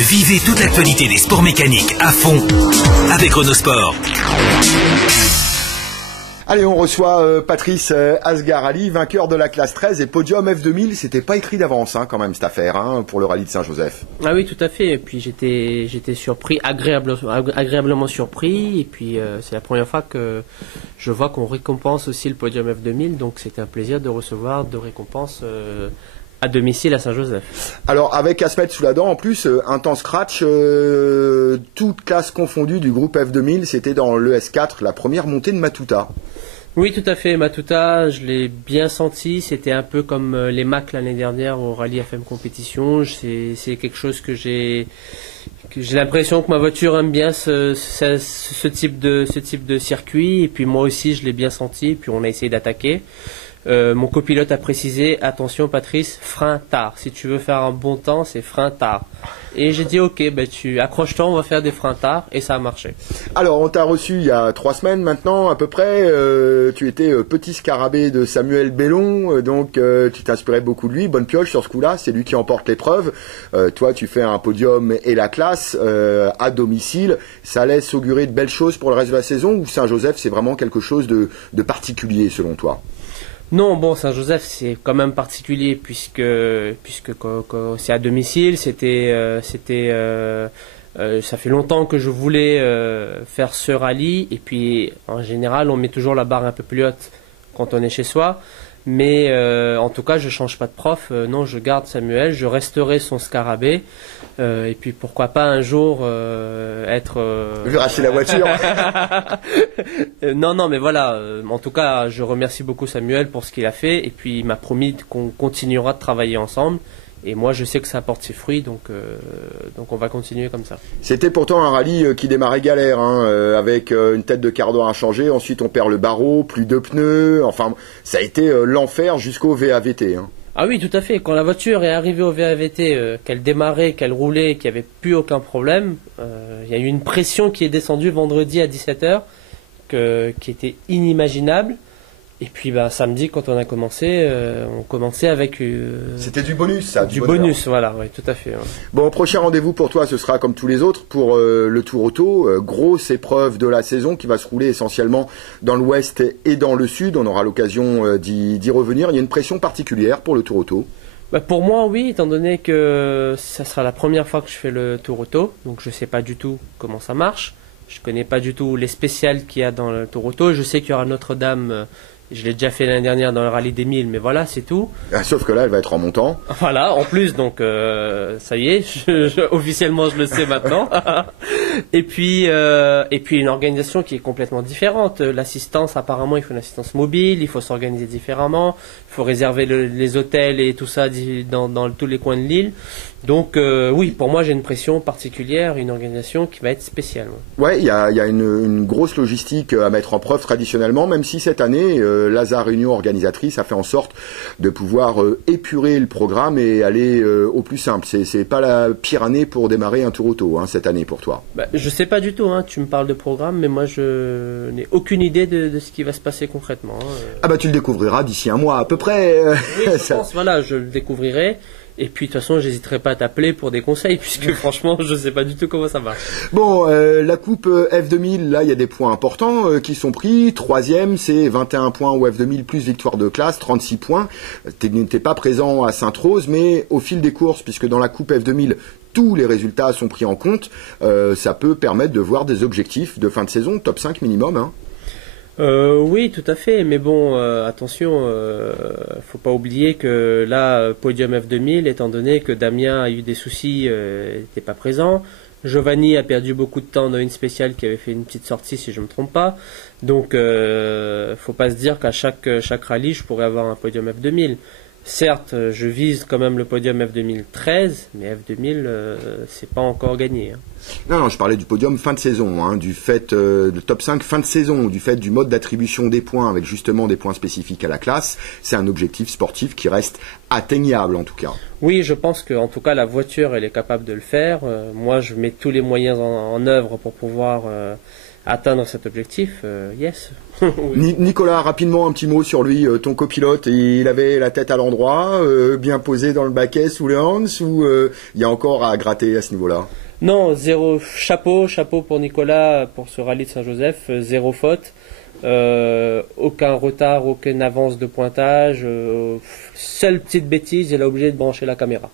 Vivez toute l'actualité des sports mécaniques à fond avec Chronosport. Allez, on reçoit Patrice Asgarali, vainqueur de la classe 13 et podium F2000. C'était pas écrit d'avance quand même cette affaire pour le rallye de Saint-Joseph. Ah oui, tout à fait. Et puis j'étais surpris, agréablement surpris. Et puis c'est la première fois que je vois qu'on récompense aussi le podium F2000. Donc c'était un plaisir de recevoir de récompenses à domicile à Saint-Joseph. Alors avec à se mettre sous la dent, en plus, un temps scratch, toute classe confondue du groupe F2000, c'était dans l'ES4, la première montée de Matuta. Oui, tout à fait. Matuta, je l'ai bien senti. C'était un peu comme les Mac l'année dernière au Rallye FM Compétition. C'est quelque chose que j'ai l'impression que ma voiture aime bien ce type de circuit. Et puis moi aussi, je l'ai bien senti. Puis on a essayé d'attaquer. Mon copilote a précisé, attention Patrice, frein tard. Si tu veux faire un bon temps, c'est frein tard. Et j'ai dit ok, tu accroche-toi, on va faire des freins tard, et ça a marché. Alors on t'a reçu il y a 3 semaines maintenant à peu près. Tu étais petit scarabée de Samuel Bellon, donc tu t'inspirais beaucoup de lui. Bonne pioche sur ce coup-là, c'est lui qui emporte l'épreuve. Toi tu fais un podium et la classe à domicile. Ça laisse augurer de belles choses pour le reste de la saison, ou Saint-Joseph c'est vraiment quelque chose de particulier selon toi? Non, bon, Saint-Joseph, c'est quand même particulier puisque c'est à domicile. Ça fait longtemps que je voulais faire ce rallye. Et puis, en général, on met toujours la barre un peu plus haute quand on est chez soi. Mais en tout cas, je change pas de prof. Non, je garde Samuel. Je resterai son scarabée. Et puis, pourquoi pas un jour être... Lui racheter la voiture. Non, mais voilà. En tout cas, je remercie beaucoup Samuel pour ce qu'il a fait. Et puis, il m'a promis qu'on continuera de travailler ensemble. Et moi, je sais que ça apporte ses fruits, donc on va continuer comme ça. C'était pourtant un rallye qui démarrait galère, avec une tête de cardan à changer. Ensuite, on perd le barreau, plus de pneus. Enfin, ça a été l'enfer jusqu'au VAVT. Ah oui, tout à fait. Quand la voiture est arrivée au VAVT, qu'elle démarrait, qu'elle roulait, qu'il n'y avait plus aucun problème, il y a eu une pression qui est descendue vendredi à 17h, qui était inimaginable. Et puis samedi, quand on a commencé, on commençait avec... C'était du bonus, ça. Du bonus, voilà, oui, tout à fait. Ouais. Bon, prochain rendez-vous pour toi, ce sera comme tous les autres pour le Tour Auto. Grosse épreuve de la saison qui va se rouler essentiellement dans l'ouest et dans le sud. On aura l'occasion d'y revenir. Il y a une pression particulière pour le Tour Auto. Pour moi, oui, étant donné que ça sera la première fois que je fais le Tour Auto. Donc je ne sais pas du tout comment ça marche. Je ne connais pas du tout les spéciales qu'il y a dans le Tour Auto. Je sais qu'il y aura Notre-Dame... Je l'ai déjà fait l'année dernière dans le rallye des 1000, mais voilà, c'est tout. Sauf que là, elle va être en montant. Voilà, en plus, donc ça y est, officiellement, je le sais maintenant. Et puis une organisation qui est complètement différente. L'assistance, apparemment, il faut une assistance mobile, il faut s'organiser différemment, il faut réserver les hôtels et tout ça dans tous les coins de l'île. Donc oui, pour moi j'ai une pression particulière, une organisation qui va être spéciale. Ouais, il y a une grosse logistique à mettre en preuve traditionnellement, même si cette année, Lazare Union organisatrice a fait en sorte de pouvoir épurer le programme et aller au plus simple. C'est pas la pire année pour démarrer un Tour Auto cette année pour toi. Je sais pas du tout, tu me parles de programme, mais moi je n'ai aucune idée de ce qui va se passer concrètement. Tu le découvriras d'ici un mois à peu près. Oui, je pense, voilà, je le découvrirai. Et puis de toute façon, j'hésiterai pas à t'appeler pour des conseils, puisque franchement, je sais pas du tout comment ça marche. Bon, la coupe F2000, là, il y a des points importants qui sont pris. 3e, c'est 21 points au F2000 plus victoire de classe, 36 points. T'es pas présent à Sainte-Rose, mais au fil des courses, puisque dans la coupe F2000, tous les résultats sont pris en compte, ça peut permettre de voir des objectifs de fin de saison, top 5 minimum. Oui, tout à fait, mais bon, attention, faut pas oublier que là, podium F2000, étant donné que Damien a eu des soucis, n'était pas présent. Giovanni a perdu beaucoup de temps dans une spéciale qui avait fait une petite sortie, si je ne me trompe pas. Donc, faut pas se dire qu'à chaque rallye, je pourrais avoir un podium F2000. Certes, je vise quand même le podium F2013, mais F2000, c'est pas encore gagné. Non, je parlais du podium fin de saison, du fait de top 5 fin de saison, du fait du mode d'attribution des points avec justement des points spécifiques à la classe. C'est un objectif sportif qui reste atteignable en tout cas. Oui, je pense qu'en tout cas la voiture elle est capable de le faire. Moi, je mets tous les moyens en œuvre pour pouvoir atteindre cet objectif, yes. Nicolas, rapidement un petit mot sur lui, ton copilote, il avait la tête à l'endroit, bien posé dans le baquet sous le Hans, ou il y a encore à gratter à ce niveau-là? Non, zéro chapeau pour Nicolas pour ce rallye de Saint-Joseph, zéro faute, aucun retard, aucune avance de pointage, seule petite bêtise, il a obligé de brancher la caméra.